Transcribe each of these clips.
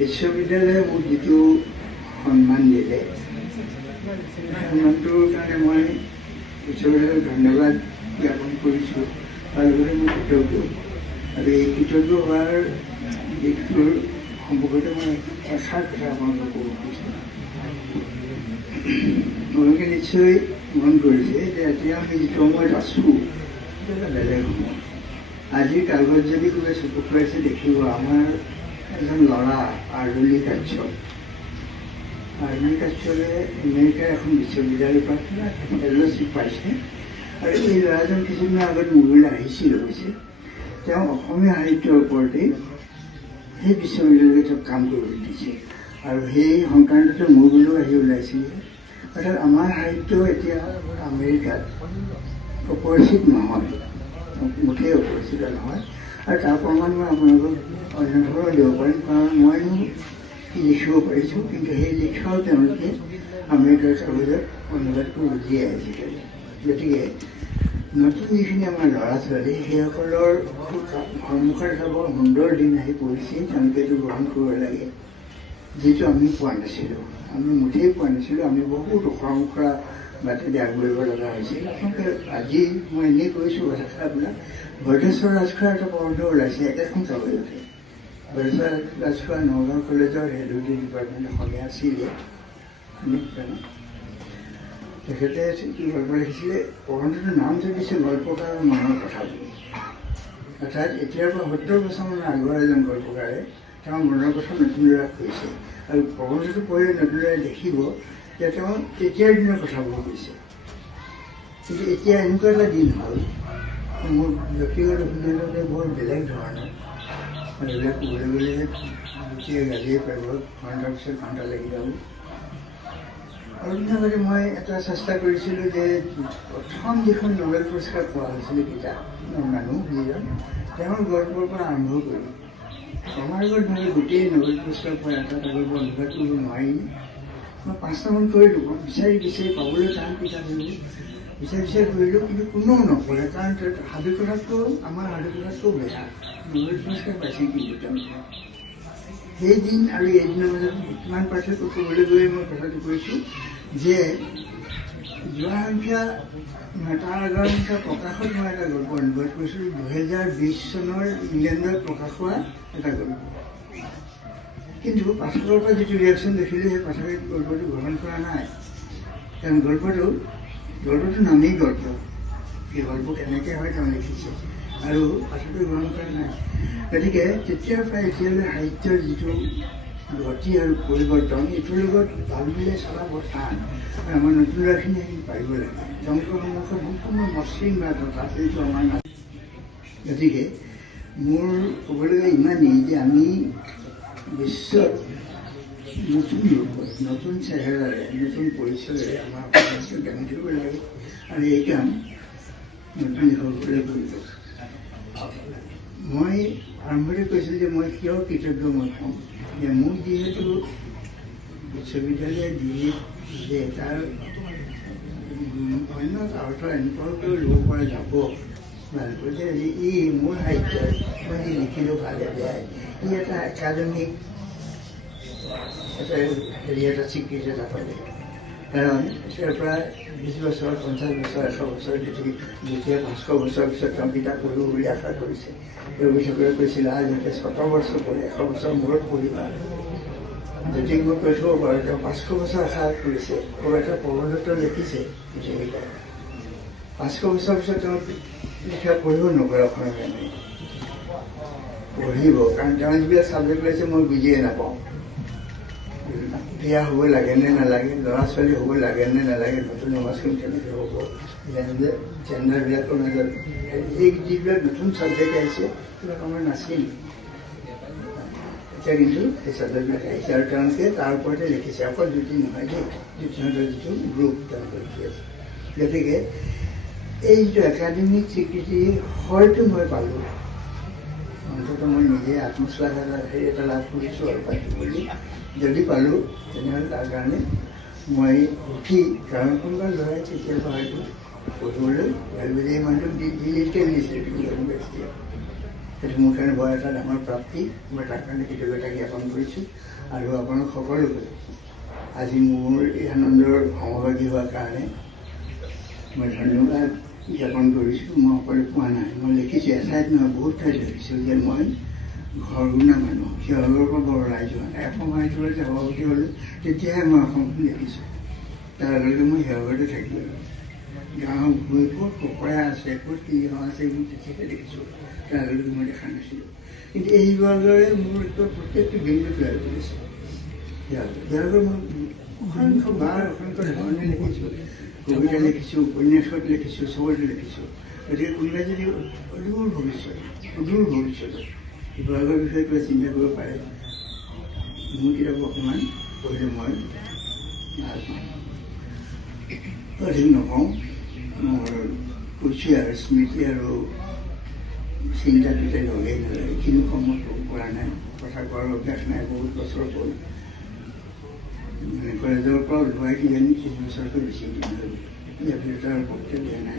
বিশ্ববিদ্যালয়ে মোক যিটো সন্মান দিলে, সন্মানটোৰ কাৰণে মই বিশ্ববিদ্যালয়ক ধন্যবাদ জ্ঞাপন কৰিছোঁ। তাৰ লগতে মই কৃতজ্ঞ। আৰু এই কৃতজ্ঞ হোৱাৰ দিশটোৰ সম্পৰ্কতে মই এষাৰ কথা আপোনালোকক ক'ব খুজিছোঁ। আপোনালোকে নিশ্চয় মন কৰিছে যে এতিয়া আমি যিটো সময়ত আছোঁ সেইটো এটা বেলেগ সময়। আজিৰ কাগজ যদি কোনোবাই চকু ফুৰাইছে দেখিব আমাৰ এজন ল'ৰা আৰ্দুলি কাশ্যপ। আৰ্দুলি কাশ্যপে আমেৰিকাৰ এখন বিশ্ববিদ্যালয়ৰ পৰা ফেল'শ্বিপ পাইছে। আৰু এই ল'ৰাজন কিছুদিনৰ আগত মোলৈ আহিছিল অৱশ্যে। তেওঁ অসমীয়া সাহিত্যৰ ওপৰতেই সেই বিশ্ববিদ্যালয়ত কাম কৰিবলৈ দিছে। আৰু সেই সংক্ৰান্ততে মোৰ বুলিও আহি ওলাইছিলে। অৰ্থাৎ আমাৰ সাহিত্য এতিয়া আমেৰিকাত অপৰিচিত নহয়, মুঠেই অপৰিচিত নহয়। আৰু তাৰ প্ৰমাণ মই আপোনালোকক অন্য ধৰণৰ দিব পাৰিম, কাৰণ মইনো লিখিব পাৰিছোঁ, কিন্তু সেই লিখাও তেওঁলোকে আমেৰিকাৰ কাগজত অনুবাদ কৰি দিয়ে আজিকালি। গতিকে নতুন যিখিনি আমাৰ ল'ৰা ছোৱালী সেইসকলৰ সন্মুখত এটা বৰ সুন্দৰ দিন আহি পৰিছে। তেওঁলোকে এইটো গ্ৰহণ কৰিব লাগে, যিটো আমি পোৱা নাছিলোঁ। আমি মুঠেই পোৱা নাছিলোঁ। আমি বহুত ওখৰা বাটেদি আগবাঢ়িব লগা হৈছিল। আপোনালোকে আজি মই এনেই কৈছোঁ কথাষাৰ আপোনাক। ভদ্ৰেশ্বৰ ৰাজখোৱাৰ এটা প্ৰবন্ধ ওলাইছে একেখন কাগজতে। ভদ্ৰেশ্বৰ ৰাজখোৱা নগাঁও কলেজৰ হেডুটি ডিপাৰ্টমেণ্ট অসমীয়া আছিলে। তেখেতে কি গল্প লিখিছিলে, প্ৰবন্ধটোৰ নামটো দিছে গল্পকাৰৰ মনৰ কথা বুলি। অৰ্থাৎ এতিয়াৰ পৰা 70 বছৰমানৰ আগৰ এজন গল্পকাৰে তেওঁৰ মনৰ কথা নতুনদৰে কৈছে। আৰু প্ৰবন্ধটো পঢ়ি নতুনদৰে দেখিব যে তেওঁ তেতিয়াৰ দিনৰ কথাবোৰ কৈছে। কিন্তু এতিয়া এনেকুৱা এটা দিন হ'ল, মোৰ ব্যক্তিগত অভিজ্ঞতাটো বৰ বেলেগ ধৰণৰ। এইবিলাক ক'বলৈ গ'লে গোটেই গালিয়ে পাৰিব, ঘণ্টাৰ পিছত ঘণ্টা লাগি যাব। অলপ দিনৰ আগতে মই এটা চেষ্টা কৰিছিলোঁ যে প্ৰথম যিখন নোবেল পুৰস্কাৰ পোৱা হৈছিলে কিতাপ মানুহ যিজন, তেওঁৰ গল্পৰ পৰা আৰম্ভ কৰি ক্ৰমাগতভাৱে গোটেই নোবেল পুৰস্কাৰ পোৱা এটা গল্প অনুবাদ কৰিব নোৱাৰি। মই 5টামান কৰিলোঁ, বিচাৰি পাবলৈ টান কিতাপ হ'লোঁ, বিচাৰি কৰিলোঁ, কিন্তু কোনেও নপঢ়ে। কাৰণ সাধু কথাতকৈ আমাৰ সাধু কথাতকৈ বেয়া নোবেল পুৰস্কাৰ পাইছে। কিন্তু তেওঁলোকে সেই দিন আৰু এইদিনৰ মাজত কিমান পাৰ্থক্য ক'বলৈ গৈ মই কথাটো কৈছোঁ যে যোৱা সংখ্যা তাৰ আগৰ সংখ্যা প্ৰকাশত মই এটা গল্প অনুবাদ কৰিছিলোঁ। 2020 চনৰ ইংলেণ্ডত প্ৰকাশ হোৱা এটা গল্প। কিন্তু পাঠকৰ পৰা যিটো ৰিয়েকশ্যন দেখিলোঁ, সেই পাঠকে গল্পটো গ্ৰহণ কৰা নাই। কাৰণ গল্পটো নামেই গল্প। সেই গল্প কেনেকৈ হয় তেওঁ লিখিছে, আৰু পাঠকে গ্ৰহণ কৰা নাই। গতিকে তেতিয়াৰ পৰা এতিয়ালৈ সাহিত্যৰ যিটো গতি আৰু পৰিৱৰ্তন, এইটোৰ লগত ভাল মিলাই চলা বৰ টান। আৰু আমাৰ নতুন ল'ৰাখিনিয়ে সেইখিনি পাৰিব লাগে। তেওঁলোকৰ সন্মুখত সম্পূৰ্ণ মসৃণ বা তাত এইটো আমাৰ নাই। গতিকে মোৰ ক'বলগীয়া ইমানেই যে আমি বিশ্বত নতুন ৰূপত, নতুন চেহেৰাৰে, নতুন পৰিচয়েৰে আমাৰ সমাজটো দাঙি ধৰিব লাগে। আৰু এই কাম নতুন লিখকসকলে কৰিব। মই আৰম্ভতে কৈছিলোঁ যে মই কিয় কৃতজ্ঞ মই কওঁ যে মোক যিহেতু বিশ্ববিদ্যালয়ে দিয়ে তাৰ অন্য অৰ্থ এনেকুৱাকৈ ল'ব পৰা যাব ভালকৈ যে ই মোৰ সাহিত্য মই যি লিখিলোঁ ভালে বেয়াই, ই এটা একাডেমিক এটা স্বীকৃতি এটা পালে। কাৰণ এতিয়াৰ পৰা 20 বছৰ, 50 বছৰ, 100 বছৰ যেতিয়া 500 বছৰৰ পিছত তেওঁ কিতাপ পঢ়িব বুলি আশা কৰিছে। ৰবিচক্ৰই কৈছিল যাতে 100 বছৰ পঢ়ি 100 বছৰ মূৰত পঢ়িবা। যদি মই কৈ থ'ব পাৰোঁ তেওঁ 500 বছৰ আশা কৰিছে। ক'ৰবাত এটা প্ৰবন্ধটো লিখিছে পৃথিৱীত 500 বছৰৰ পিছত তেওঁ লিখা পঢ়িব নকৰে অসমীয়া মানুহে পঢ়িব। কাৰণ তেওঁ যিবিলাক ছাবজেক্ট লৈছে মই বুজিয়ে নাপাওঁ। বিয়া হ'ব লাগে নে নালাগে, ল'ৰা ছোৱালী হ'ব লাগে নে নালাগে, নতুন সমাজখন কেনেকৈ হ'ব, জেণ্ডাৰবিলাকৰ মাজত এই যিবিলাক নতুন ছাবজেক্ট আহিছে সেইবিলাক আমাৰ নাছিল। এতিয়া কিন্তু সেই ছাবজেক্টবিলাক আহিছে আৰু তেওঁলোকে তাৰ ওপৰতে লিখিছে। অকল দুটি নহয় দেই, সিহঁতৰ যিটো গ্ৰুপ তেওঁলোকে লিখি আছে। গতিকে এই যিটো একাডেমিক স্বীকৃতি হয়তো মই পালোঁ, অন্ততঃ মই নিজে আত্মশ্লাঘ এটা লাভ কৰিছোঁ আৰু পাইছোঁ বুলি যদি পালোঁ, তেনেহ'লে তাৰ কাৰণে মই সুখী। কাৰণ কোনোবা ল'ৰাই কেতিয়াবা হয়তো পঢ়িবলৈ ভাল বুলি মানুহটোক দিল্লীতকৈ দিছে ইউনিভাৰ্চিটিত। সেইটো মোৰ কাৰণে বৰ এটা ডাঙৰ প্ৰাপ্তি। মই তাৰ কাৰণে কৃতজ্ঞতা জ্ঞাপন কৰিছোঁ। আৰু আপোনালোক সকলোকে আজি মোৰ এই আনন্দৰ সমভাগী হোৱাৰ কাৰণে মই ধন্যবাদ জ্ঞাপন কৰিছোঁ। মই অকলে পোৱা নাই, মই লিখিছোঁ এঠাইত নহয় বহুত ঠাইত লিখিছোঁ যে মই ঘৰ গুণা মানুহ, শিৱসাগৰৰ পৰা বৰ ৰাইজ হোৱা নাই। অসম আইনসভাত সভাপতি হ'লোঁ, তেতিয়াহে মই অসমখন দেখিছোঁ। তাৰ আগতে মই শিৱসাগৰতে থাকিলোঁ। গাঁও ভূই ক'ত ককৰা আছে, ক'ত কি গাঁও আছে এইবোৰ তেতিয়াহে দেখিছোঁ। তাৰ আগতে মই দেখা নাছিলোঁ। কিন্তু এই শিৱসাগৰে মোৰ প্ৰত্যেকটো বিন্দু তৈয়াৰ কৰিছে। শিৱসাগৰ মই অসংখ্য বাৰ অসংখ্য ধৰণে লিখিছোঁ, কবিতা লিখিছোঁ, উপন্যাসত লিখিছোঁ, চবতে লিখিছোঁ। গতিকে কোনোবাই যদি অদূৰ ভৱিষ্যত শিৱসাগৰৰ বিষয়ে কিবা চিন্তা কৰিব পাৰে, মোৰ কিতাপ অকণমান পঢ়িলে মই ভাল পাম। অধিক নকওঁ, মোৰ কৈছোঁ আৰু স্মৃতি আৰু চিন্তাটোতে লগেই নলয়। এইখিনি সময় কৰা নাই, কথা কোৱাৰ অভ্যাস নাই, বহুত বছৰ হ'ল। মানে কলেজৰ পৰা ওলোৱাই কিজানি 3 বছৰতকৈ বেছি দিন হ'ল। ইয়াৰ ভিতৰত আৰু বক্তব্য দিয়া নাই।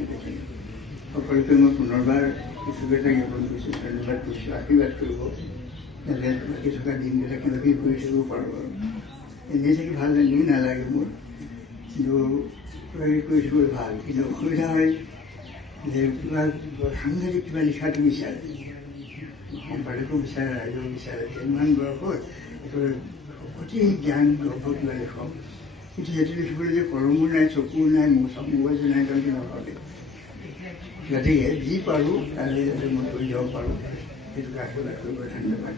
সকলোকে মই পুনৰবাৰ কৃতজ্ঞতা জ্ঞাপন কৰিছোঁ, ধন্যবাদ কৰিছোঁ, আশীৰ্বাদ কৰিব যাতে বাকী থকা দিনকেইটা কিবা কিবি কৰি থাকিব পাৰোঁ। আৰু এনেই থাকি ভাল এনেও নালাগে মোৰ, কিন্তু কিবা কিবি কৰি থাকিবলৈ ভাল। কিন্তু অসুবিধা হয় যে কিবা সাংঘাতিক কিবা লিখাটো বিচাৰে, সম্পাদকো বিচাৰে, ৰাইজেও বিচাৰে। ইমান বয়স হ'ল একেবাৰে অতি জ্ঞান গৰ্ভ কিবা লিখক, কিন্তু সেইটো লিখিবলৈ যে কলমো নাই, চকু নাই, মোবাইলটো নাই, তেওঁলোকে নাভাবে। গতিকে যি পাৰোঁ কালি যাতে মই কৰি যাব পাৰোঁ, সেইটোকে আশীৰ্বাদ কৰিব। ধন্যবাদ।